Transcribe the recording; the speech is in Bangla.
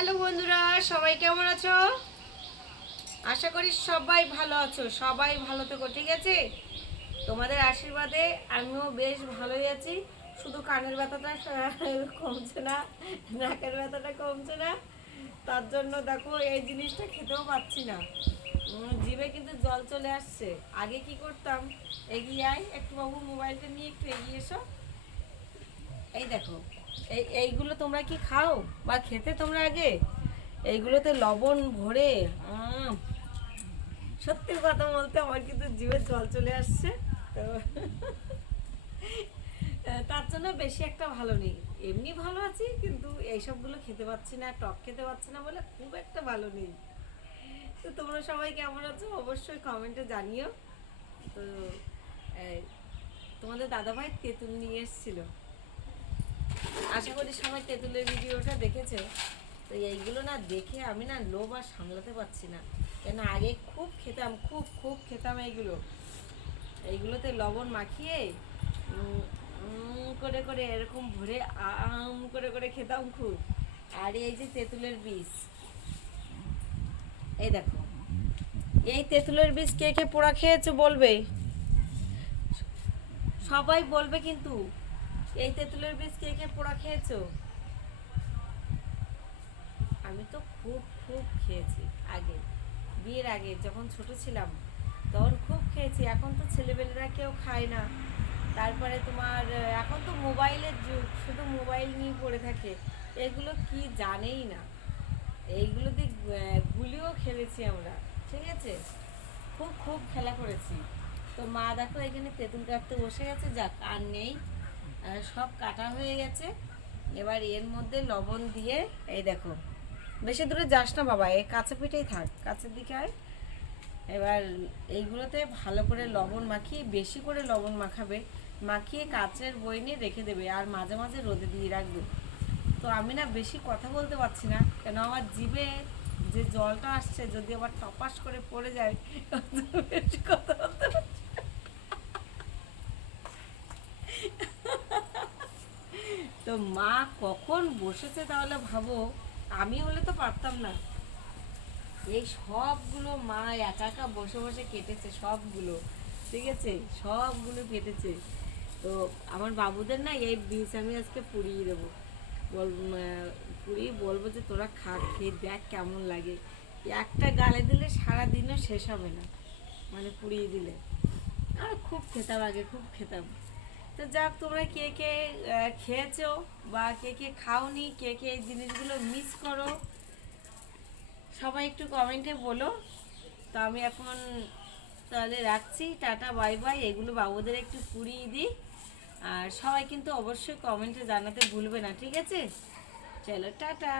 হ্যালো বন্ধুরা, সবাই কেমন আছো? আশা করি সবাই ভালো আছো, সবাই ভালো থেকো, ঠিক আছে? তোমাদের আশীর্বাদে আমিও বেশ ভালোই আছি। শুধু কানের ব্যথাটা কমছে না, নাকের ব্যথাটা কমছে না। তার জন্য দেখো, এই জিনিসটা খেতেও পাচ্ছি না। জিভে কিন্তু জল চলে আসছে। আগে কি করতাম? এগিয়ে আয় একটু বাবু মোবাইলটা নিয়ে একটু এগিয়ে এসো। এই দেখো এই, এইগুলো তোমরা কি খাও? বা খেতে তোমরা আগে? এইগুলোতে লবণ ভরে সত্যি কথা বলতে আমার কিন্তু জিভে জল চলে আসছে, তো তার জন্য বেশি একটা ভালো নেই। এমনি ভালো আছি, কিন্তু এইসবগুলো খেতে পাচ্ছি না, টক খেতে পাচ্ছি না বলে খুব একটা ভালো নেই। তো তোমরা সবাই কেমন আছো? অবশ্যই কমেন্টে জানিও। তো তোমাদের দাদাভাই তেঁতুল নিয়ে এসেছিল। আশা করি সবাই তেঁতুলের ভিডিওটা দেখেছে। তো এইগুলো না দেখে আমি না লোভ আর সামলাতে পারছি না। কেন আগে খুব খেতাম, খুব খুব খেতাম এইগুলো। এইগুলোতে লবণ মাখিয়ে করে করে এরকম ভরে আম করে করে খেতাম খুব। আর এই যে তেঁতুলের বীজ। এই দেখো। এই তেঁতুলের বীজ কে কে পোড়া খেয়েছে বলবে? সবাই বলবে কিন্তু। এই তেঁতুলের বীজ কে কে পোড়া খেয়েছো? আমি তো খুব খুব খেয়েছি আগে, বিয়ের আগে যখন ছোট ছিলাম, তখন খুব খেয়েছি। এখন তো ছেলেবেলেরা কেউ খায় না। তারপরে তোমার, এখন তো মোবাইলের যুগ, শুধু মোবাইল নিয়ে পড়ে থাকে। এগুলো কি জানেই না। এইগুলো দিয়ে গুলিও খেলেছি আমরা, ঠিক আছে? খুব খুব খেলা করেছি। তো মা দেখো এখানে তেঁতুল কাটতে বসে গেছে, যাক, আর নেই। সব কাটা হয়ে গেছে। এবার এর মধ্যে লবণ দিয়ে, এই দেখো, বেশি দূরে যাস না বাবা, এই কাছে পিঠেই থাক কাছের দিকে আয়। এবার এইগুলোতে ভালো করে লবণ মাখিয়ে, বেশি করে লবণ মাখাবে, মাখিয়ে কাচের বই নিয়ে রেখে দেবে, আর মাঝে মাঝে রোদে দিয়ে রাখবে। তো আমি না বেশি কথা বলতে পারছি না, কেন আমার জিভে যে জলটা আসছে, যদি আবার টপাস করে পড়ে যায় তো বেশি কথা বলতে পারছি না। তো মা কখন বসেছে তাহলে ভাবো? আমি হলে তো পারতাম না। এই সবগুলো মা একা একা বসে বসে কেটেছে, সবগুলো। ঠিক আছে? সবগুলো কেটেছে। তো আমার বাবুদের না এই বীজ আমি আজকে পুড়িয়ে দেবো। বল পুড়িয়ে বলব যে তোরা খা, খেয়ে দেখ কেমন লাগে। একটা গালে দিলে সারা দিনও শেষ হবে না। মানে পুড়িয়ে দিলে। আর খুব খেতাম আগে, খুব খেতাম। তো যাক, তোমরা কে কে খেয়েছো বা কে কে খাওনি, কে কে এই জিনিসগুলো মিস করো, সবাই একটু কমেন্টে বলো। তো আমি এখন তাহলে রাখছি, টাটা বাই বাই এগুলো বাবুদের একটু পুড়িয়ে দিই। আর সবাই কিন্তু অবশ্যই কমেন্টে জানাতে ভুলবে না, ঠিক আছে? চলো, টাটা!